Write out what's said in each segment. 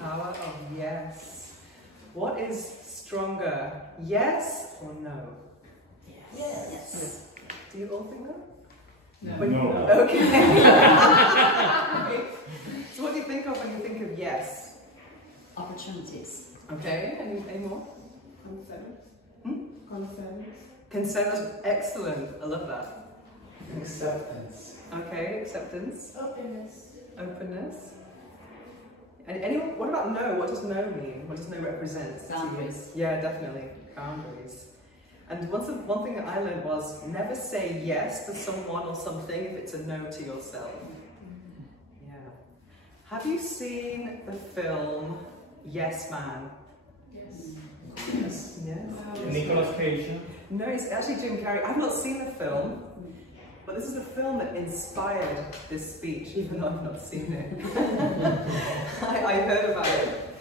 power of yes. What is stronger, yes or no? Yes. Yes. Do you all think that? No. No. Okay. So what do you think of when you think of yes? Opportunities. Okay, any more? Consent. Consent. Consent is excellent. I love that. Acceptance. Okay, acceptance. Openness. Openness. And anyone, what about no? What does no mean? What does no represent? Boundaries. Yeah, definitely. Boundaries. And one thing that I learned was never say yes to someone or something if it's a no to yourself. Yeah. Have you seen the film Yes Man? Yes. Yes. Yes. Nicolas Cage. No, it's actually Jim Carrey. I've not seen the film, but this is a film that inspired this speech, even though I've not seen it. I heard about it.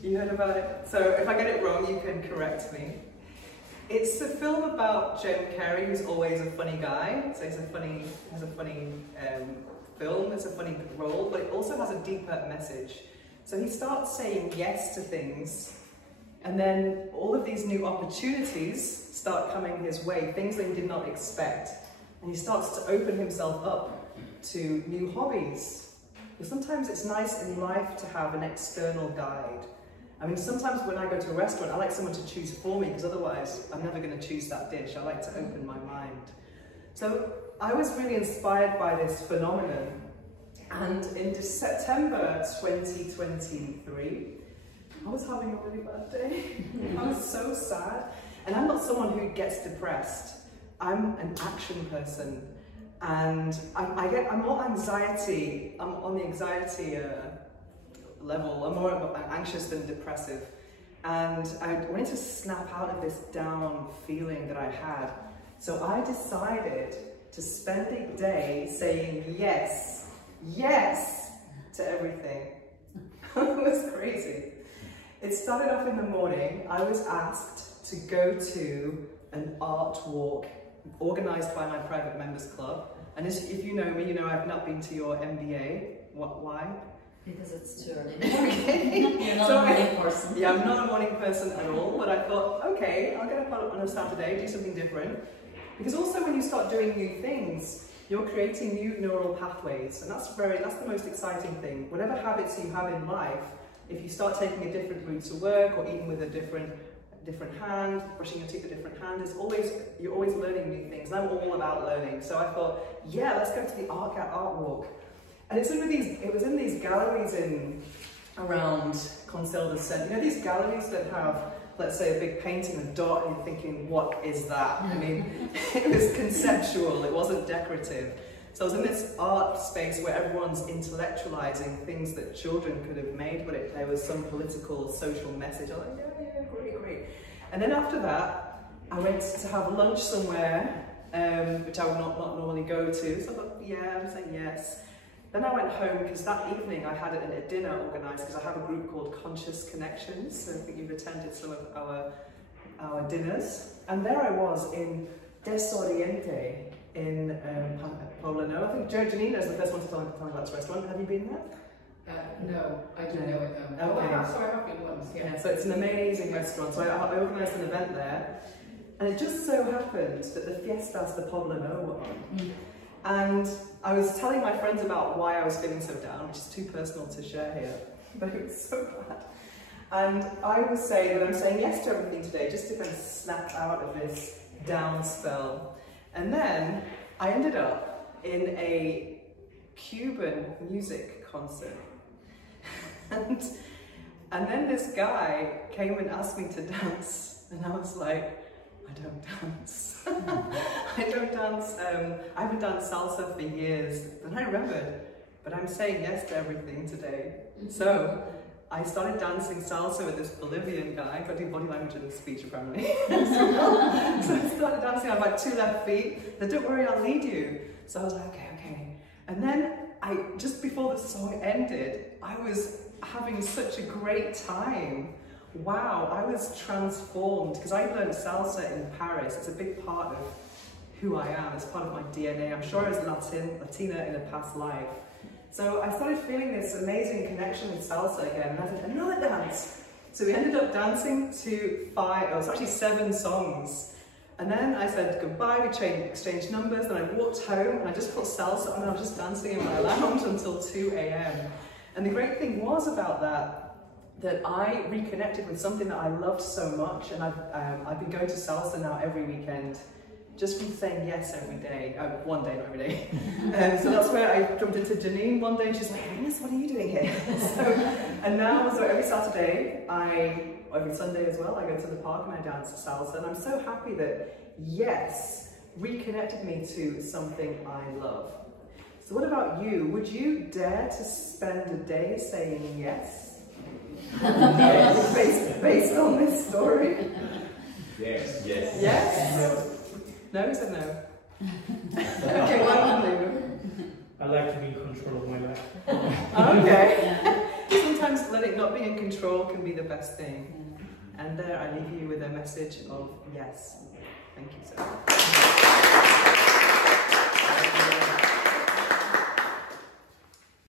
You heard about it? So if I get it wrong, you can correct me. It's a film about Jim Carrey, who's always a funny guy. So has a funny film, it's a funny role, but it also has a deeper message. So he starts saying yes to things, and then all of these new opportunities start coming his way, things that he did not expect. And he starts to open himself up to new hobbies. Because sometimes it's nice in life to have an external guide. I mean, sometimes when I go to a restaurant, I like someone to choose for me, because otherwise I'm never going to choose that dish. I like to open my mind. So I was really inspired by this phenomenon. And in September 2023, I was having a really bad day. I was so sad. And I'm not someone who gets depressed. I'm an action person. And I'm more anxiety. I'm on the anxiety level. I'm more anxious than depressive. And I wanted to snap out of this down feeling that I had. So I decided to spend a day saying yes, yes to everything. It was crazy. It started off in the morning. I was asked to go to an art walk organised by my private members club. And if you know me, you know I've not been to your MBA. Why? Because it's too early. Okay. You're not a morning person. Yeah, I'm not a morning person at all, but I thought, okay, I'll get up on a Saturday, do something different. Because also when you start doing new things, you're creating new neural pathways, and that's the most exciting thing. Whatever habits you have in life, if you start taking a different route to work, or eating with a different hand, brushing your teeth with a different hand, you're always learning new things. And I'm all about learning. So I thought, yeah, let's go to the art walk. And it was in these galleries around Conseil de Seine. You know these galleries that have, let's say, a big painting, a dot, and you're thinking, what is that? I mean, it was conceptual, it wasn't decorative. So I was in this art space where everyone's intellectualizing things that children could have made, but there was some political, social message. I was like, yeah, great. And then after that, I went to have lunch somewhere, which I would not normally go to. So I thought, yeah, I'm saying yes. Then I went home, because that evening I had a dinner organised, because I have a group called Conscious Connections. So I think you've attended some of our dinners. And there I was in Desoriente in Poblano. I think Janina is the first one to tell me about this restaurant. Have you been there? No, I do know it. Okay. Oh, I have been once, yeah. So it's an amazing restaurant. So I organised an event there. And it just so happened that the Fiestas de Poblano were on. And I was telling my friends about why I was feeling so down, which is too personal to share here, but it was so bad. And I was saying that I'm saying yes to everything today, just to kind of snap out of this down spell. And then I ended up in a Cuban music concert. And then this guy came and asked me to dance, and I was like, I don't dance. I don't dance. I haven't done salsa for years. Then I remembered, but I'm saying yes to everything today. So I started dancing salsa with this Bolivian guy. I do body language and speech apparently. So I started dancing on my 2 left feet. Then don't worry, I'll lead you. So I was like, okay. And then just before the song ended, I was having such a great time. Wow, I was transformed, because I learned salsa in Paris. It's a big part of who I am. It's part of my DNA. I'm sure I was Latina in a past life. So I started feeling this amazing connection with salsa again, and I said, another dance. So we ended up dancing to 7 songs. And then I said goodbye, we exchanged numbers, then I walked home and I just put salsa on and I was just dancing in my lounge until 2 a.m. And the great thing was about that I reconnected with something that I loved so much, and I've been going to salsa now every weekend, just from saying yes every day, one day, not every day. So that's where I jumped into Janine one day and she's like, Ines, what are you doing here? And now, so every Saturday, every Sunday as well, I go to the park and I dance salsa, and I'm so happy that yes reconnected me to something I love. So what about you? Would you dare to spend a day saying yes? based on this story? Yes. Yes. Yes? No, he said no. Okay, why don't you? I like to be in control of my life. Okay. Sometimes not being in control can be the best thing. And there I leave you with a message of yes. Thank you so much.